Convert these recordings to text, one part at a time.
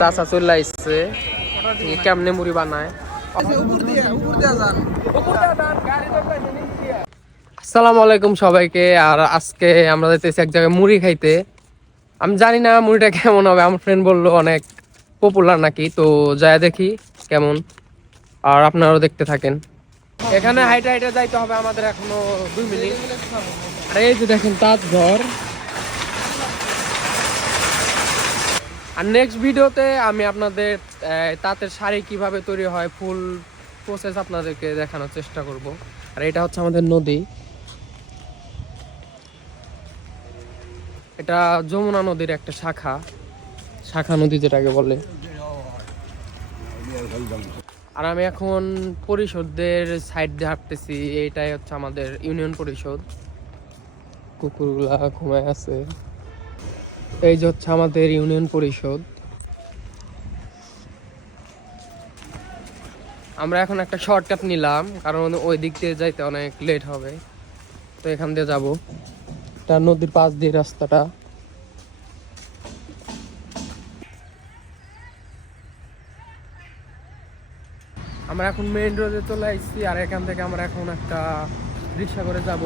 চাচা চলে আসছে কেমনে মুড়ি বানায়। আসসালামু আলাইকুম সবাইকে। আর আজকে আমরা যাইতেছি এক জায়গায় মুড়ি খাইতে। আমি জানি না মুড়িটা কেমন হবে, আমার ফ্রেন্ড বললো অনেক পপুলার নাকি, তো যায় দেখি কেমন। আর আপনারাও দেখতে থাকেন। এখানে হাইটে হাইটে যাইতে হবে আমাদের এখনো 2 মিনিট। আর এই যে দেখেন তাঁত ঘর। আর নেক্সট ভিডিওতে আমি আপনাদের তাঁতের শাড়ি কিভাবে তৈরি হয় ফুল প্রসেস আপনাদেরকে দেখানোর চেষ্টা করব। আর এটা হচ্ছে আমাদের নদী, এটা যমুনা নদীর একটা শাখা নদী যেটাকে বলে। আর আমি এখন পরিষদের সাইড দিয়ে হাঁটতেছি। এইটাই হচ্ছে আমাদের ইউনিয়ন পরিষদ। কুকুরগুলা ঘুমায় আছে। এই যে হচ্ছে আমাদের ইউনিয়ন পরিষদ। আমরা এখন একটা শর্টকাট নিলাম, কারণ ওই দিক দিয়ে যাইতে অনেক লেট হবে, তো এখান দিয়ে যাবো। এটা নদীর পাশ দিয়ে রাস্তাটা। আমরা এখন মেইন রোডে চলে আসছি। আর এখান থেকে আমরা এখন একটা রিক্সা করে যাব।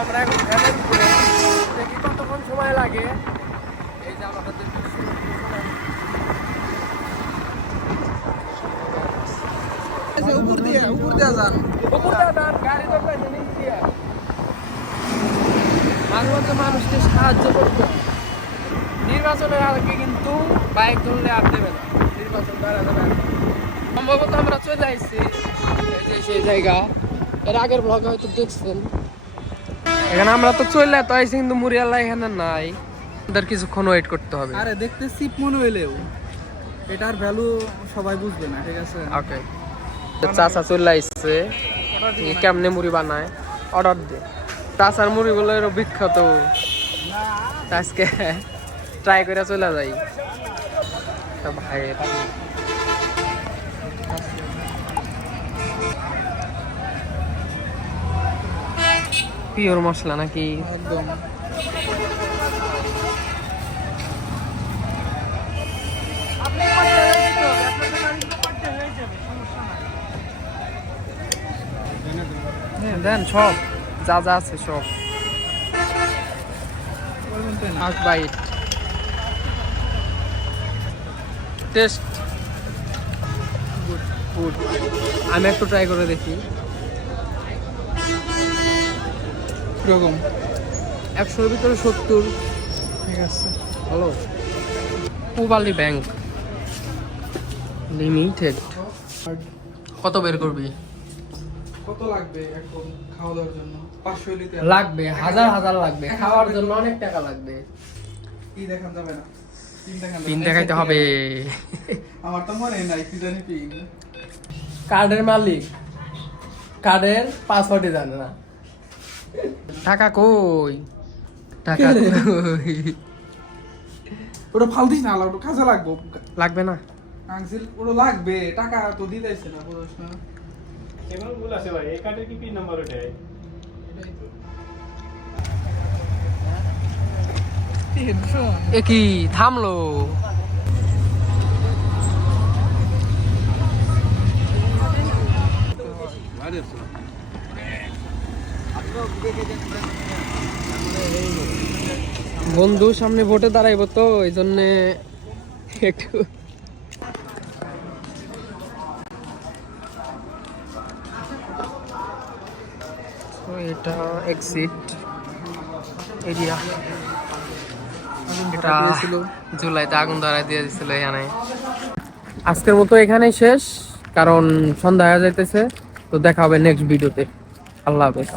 আমরা এখন ভ্যানের উপরে দেখি কতক্ষণ সময় লাগে। এই যে আমাদের মাঝে মধ্যে মানুষকে সাহায্য করতে হবে। নির্বাচনের আগে কিন্তু বাইক ধরলে আর দেবে না, নির্বাচন করা যাবে। সম্ভবত আমরা চলে আসছি এই যে সেই জায়গা। এর আগের ব্লগে হয়তো দেখছেন। এখানে আমরা তো চলে তো আইছি, কিন্তু মুড়িয়ালা এখানে নাই। আমাদের কিছুক্ষণ ওয়েট করতে হবে। আরে দেখতে চিপ মনে হইলেও এটার ভ্যালু সবাই বুঝবে না, ঠিক আছে? ওকে, চাচা চলে আসছে কেমনে মুড়ি বানায় অর্ডার দে। চাচার মুড়িগুলো এর বিখ্যাত, আজকে ট্রাই করে চলে যাই। ভাই পিওর মশলা নাকি? একদম দেন সব যা যা আছে সব। Bite taste good. আমি একটু ট্রাই করে দেখি। কিরকম? 100-এর ভিতরে 70। ঠিক আছে, হ্যালো। Pubali bank limited. কত বের করবি? কত লাগবে এখন খাওয়া দাওয়ার জন্য? 500 লিতে লাগবে, হাজার লাগবে। খাওয়ার জন্য অনেক টাকা লাগবে। কি দেখান যাবে না? পিন দেখাইতে হবে। আমার তো মনে নাই কি জানি পিন। কার্ডের মালিক কার্ডের পাসওয়ার্ডই জানে না। টাকা কই? টাকা কই? ওটা ফালতিস না, আলাদা কাজে লাগবে। লাগবে না আংসিল ওটা লাগবে, টাকা তো দিতেছে না প্রশ্ন। সেগুলো ভুল আছে ভাই, এই কার্ডের কি পিন নাম্বার ওটাই? এ কি থামলো? বন্ধু সামনে ভোটে দাঁড়াইব, তো এই জন্যে একটু এটা এক্সিট এরিয়া। এটা জুলাইতে আগুন ধরায় দিয়ে দিছিল এখানে। আজকের মতো এখানেই শেষ, কারণ সন্ধ্যা হয়ে যাইতেছে। তো দেখা হবে নেক্সট ভিডিওতে। আল্লাহ হাফেজ।